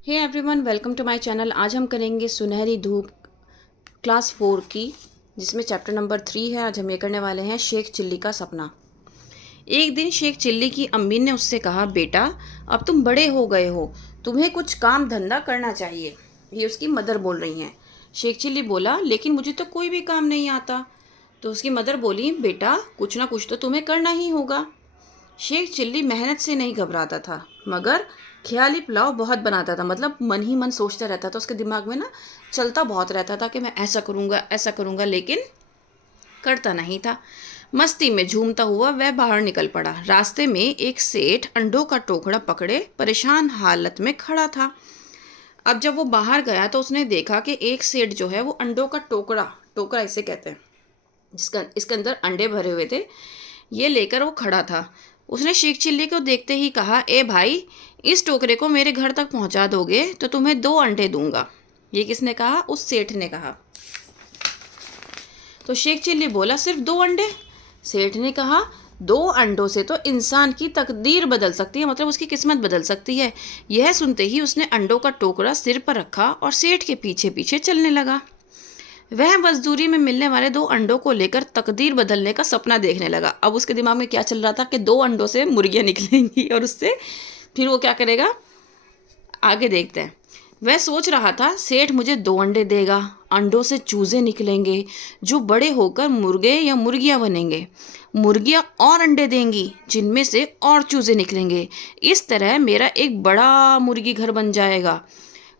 Hey everyone, welcome to my channel. आज हम करेंगे सुनहरी धूप क्लास 4 की, जिसमें चैप्टर नंबर 3 है। आज हम ये करने वाले हैं शेख चिल्ली का सपना। एक दिन शेख चिल्ली की अम्मी ने उससे कहा, बेटा अब तुम बड़े हो गए हो, तुम्हें कुछ काम धंधा करना चाहिए। ये उसकी मदर बोल रही हैं। शेख चिल्ली बोला, लेकिन मुझे तो कोई भी काम नहीं आता। तो उसकी मदर बोली, बेटा कुछ ना कुछ तो तुम्हें करना ही होगा। शेख चिल्ली मेहनत से नहीं घबराता था, मगर ख्याली पुलाव बहुत बनाता था। मतलब मन ही मन सोचता रहता था, उसके दिमाग में ना चलता बहुत रहता था कि मैं ऐसा करूँगा, लेकिन करता नहीं था। मस्ती में झूमता हुआ वह बाहर निकल पड़ा। रास्ते में एक सेठ अंडों का टोकरा पकड़े परेशान हालत में खड़ा था। अब जब वो बाहर गया तो उसने देखा कि एक सेठ जो है वो अंडों का टोकरा, टोकरा इसे कहते हैं, जिसका इसके अंदर अंडे भरे हुए थे, ये लेकर वो खड़ा था। उसने शेख चिल्ली को देखते ही कहा, ए भाई, इस टोकरे को मेरे घर तक पहुंचा दोगे तो तुम्हें 2 अंडे दूंगा। ये किसने कहा? उस सेठ ने कहा। तो शेख चिल्ली बोला, सिर्फ 2 अंडे? सेठ ने कहा, 2 अंडों से तो इंसान की तकदीर बदल सकती है, मतलब उसकी किस्मत बदल सकती है। यह सुनते ही उसने अंडों का टोकरा सिर पर रखा और सेठ के पीछे पीछे चलने लगा। वह मजदूरी में मिलने वाले 2 अंडों को लेकर तकदीर बदलने का सपना देखने लगा। अब उसके दिमाग में क्या चल रहा था कि 2 अंडों से मुर्गियां निकलेंगी और उससे फिर वो क्या करेगा, आगे देखते हैं। वह सोच रहा था, सेठ मुझे 2 अंडे देगा, अंडों से चूजे निकलेंगे जो बड़े होकर मुर्गे या मुर्गियां बनेंगे। मुर्गियां और अंडे देंगी जिनमें से और चूजे निकलेंगे। इस तरह मेरा एक बड़ा मुर्गी घर बन जाएगा।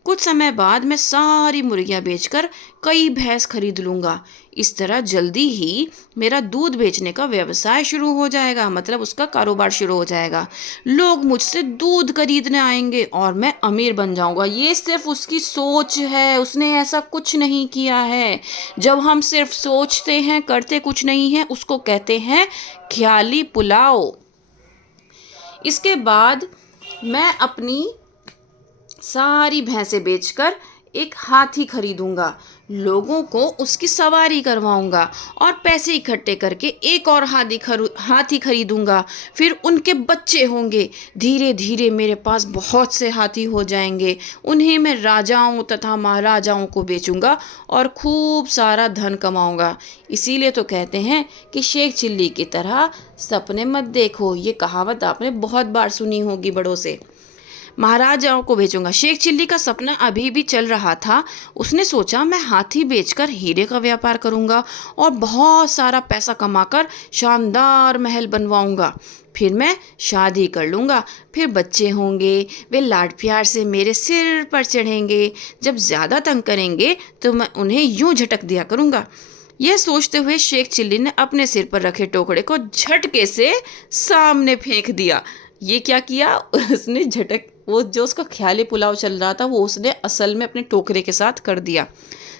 कुछ समय बाद मैं सारी मुर्गियां बेचकर कई भैंस खरीद लूँगा। इस तरह जल्दी ही मेरा दूध बेचने का व्यवसाय शुरू हो जाएगा, मतलब उसका कारोबार शुरू हो जाएगा। लोग मुझसे दूध खरीदने आएंगे और मैं अमीर बन जाऊंगा। ये सिर्फ उसकी सोच है, उसने ऐसा कुछ नहीं किया है। जब हम सिर्फ सोचते हैं, करते कुछ नहीं है, उसको कहते हैं ख्याली पुलाव। इसके बाद मैं अपनी सारी भैंसें बेचकर एक हाथी खरीदूंगा, लोगों को उसकी सवारी करवाऊंगा और पैसे इकट्ठे करके एक और हाथी खरीदूंगा। फिर उनके बच्चे होंगे। धीरे धीरे मेरे पास बहुत से हाथी हो जाएंगे। उन्हें मैं राजाओं तथा महाराजाओं को बेचूंगा और खूब सारा धन कमाऊंगा। इसीलिए तो कहते हैं कि शेख चिल्ली की तरह सपने मत देखो। ये कहावत आपने बहुत बार सुनी होगी बड़ों से। महाराजाओं को बेचूंगा। शेख चिल्ली का सपना अभी भी चल रहा था। उसने सोचा, मैं हाथी बेचकर हीरे का व्यापार करूंगा और बहुत सारा पैसा कमाकर शानदार महल बनवाऊंगा। फिर मैं शादी कर लूँगा। फिर बच्चे होंगे, वे लाड प्यार से मेरे सिर पर चढ़ेंगे। जब ज़्यादा तंग करेंगे तो मैं उन्हें यूं झटक दिया करूँगा। यह सोचते हुए शेख चिल्ली ने अपने सिर पर रखे टोकरे को झटके से सामने फेंक दिया। ये क्या किया उसने? झटक, वो जो उसका ख्याली पुलाव चल रहा था वो उसने असल में अपने टोकरे के साथ कर दिया।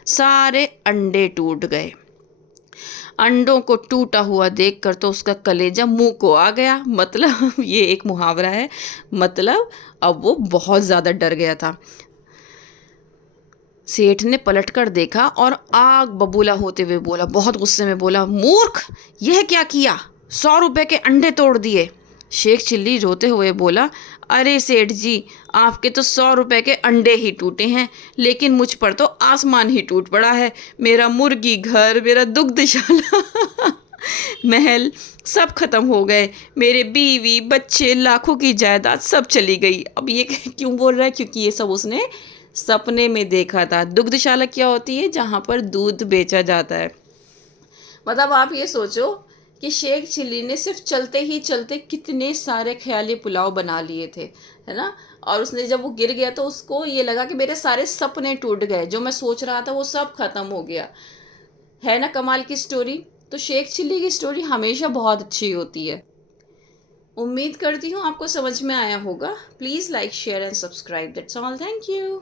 सारे अंडे टूट गए। अंडों को टूटा हुआ देखकर तो उसका कलेजा मुंह को आ गया। मतलब ये एक मुहावरा है, मतलब अब वो बहुत ज़्यादा डर गया था। सेठ ने पलटकर देखा और आग बबूला होते हुए बोला, बहुत गुस्से में बोला, मूर्ख, यह क्या किया? 100 रुपए के अंडे तोड़ दिए। शेख चिल्ली रोते हुए बोला, अरे सेठ जी, आपके तो 100 रुपए के अंडे ही टूटे हैं, लेकिन मुझ पर तो आसमान ही टूट पड़ा है। मेरा मुर्गी घर, मेरा दुग्धशाला महल सब खत्म हो गए। मेरे बीवी बच्चे, लाखों की जायदाद सब चली गई। अब ये क्यों बोल रहा है? क्योंकि ये सब उसने सपने में देखा था। दुग्धशाला क्या होती है? जहाँ पर दूध बेचा जाता है। मतलब आप ये सोचो कि शेख चिल्ली ने सिर्फ चलते ही चलते कितने सारे ख्याली पुलाव बना लिए थे, है ना। और उसने जब वो गिर गया तो उसको ये लगा कि मेरे सारे सपने टूट गए, जो मैं सोच रहा था वो सब खत्म हो गया। है ना कमाल की स्टोरी। तो शेख चिल्ली की स्टोरी हमेशा बहुत अच्छी होती है। उम्मीद करती हूँ आपको समझ में आया होगा। Please like, share and subscribe. That's all. Thank you.